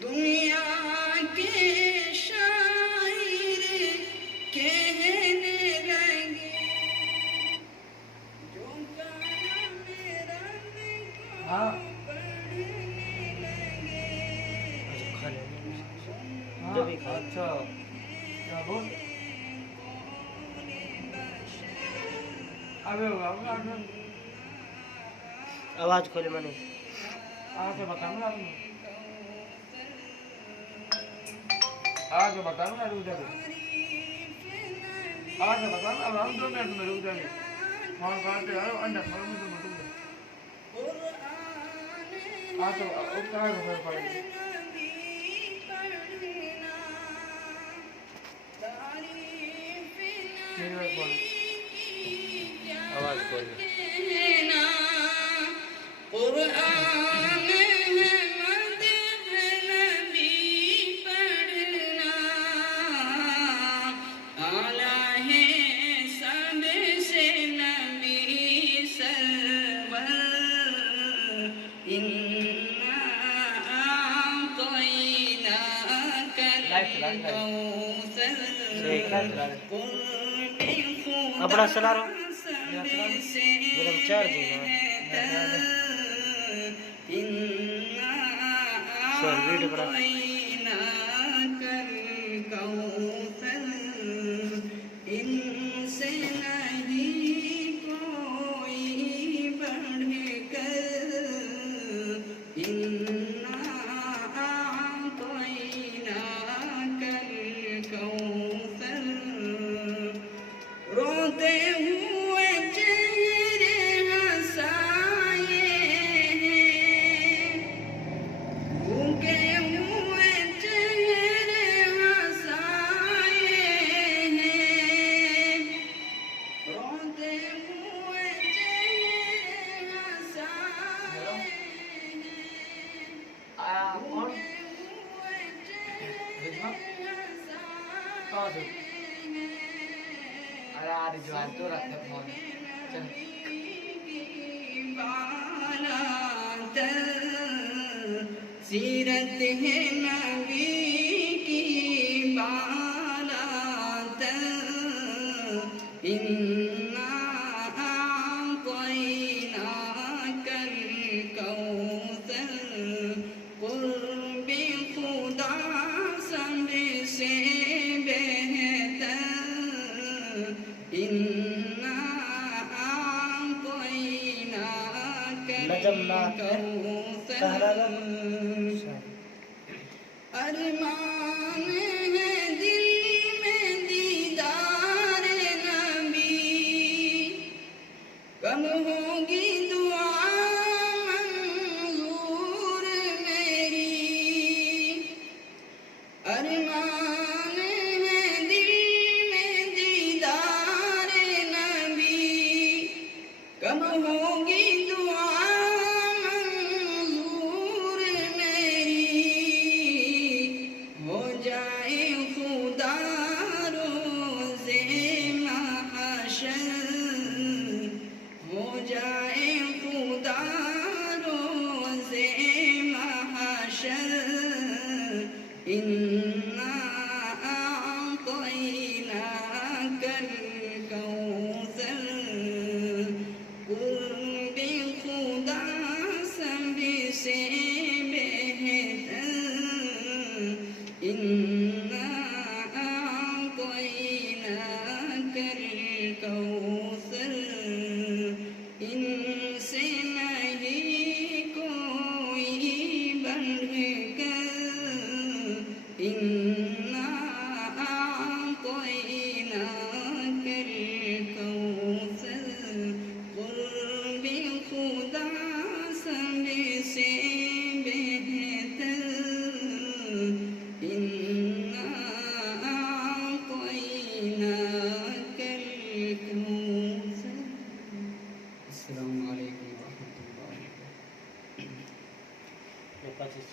दुनिया के शायर कहने लगे जो गाना मेरा पढ़ने लगे। अच्छा क्या बोल अबे होगा आवाज खोले मैंने आके बताऊंगा आके बताऊंगा रुक जा आके बताऊंगा अब हम 2 मिनट में रुक जाएंगे फोन करते हैं अंदर फोन में तो रुक जा आके वो कहाँ घर पड़ेगा आवाज खोल अपना चला रहा मेरा चार्जिंग है सर वीडियो बना इनसे नहीं कोई बढ़कर इन्ना कोई ना कर कौसर रोते हुए चेहरे हंसाए हैं भूखे हुए चेहरे हंसाए हैं रोते हुए चेहरे हंसाए हैं भूखे हुए चेहरे हंसाए अरे आज जवान तो रखते फोन चल सीरत है नबी की बारात इन्ना आतैना कल कौसर कुर्बे खुदा सबसे बेहतर इन्ना आतैना कल कौसर अरमान है दिल में दीदार नबी कब होगी दुआ मंजूर मेरी अरमान है दिल में दीदार नबी कब होगी दुआ मंजूर मेरी हो जाए खुदा रोज़े महशर हो जाए खुदा रोज़े महशर इन्ना आतैना कल कौसर कुर्बे खुदा सबसे बेहतर इन्ना आतैना कल कौसर इनसे नहीं कोई बढ़कर इन्ना आतैना कल कौसर कुर्बे खुदा सबसे बेहतर इन्ना आतैना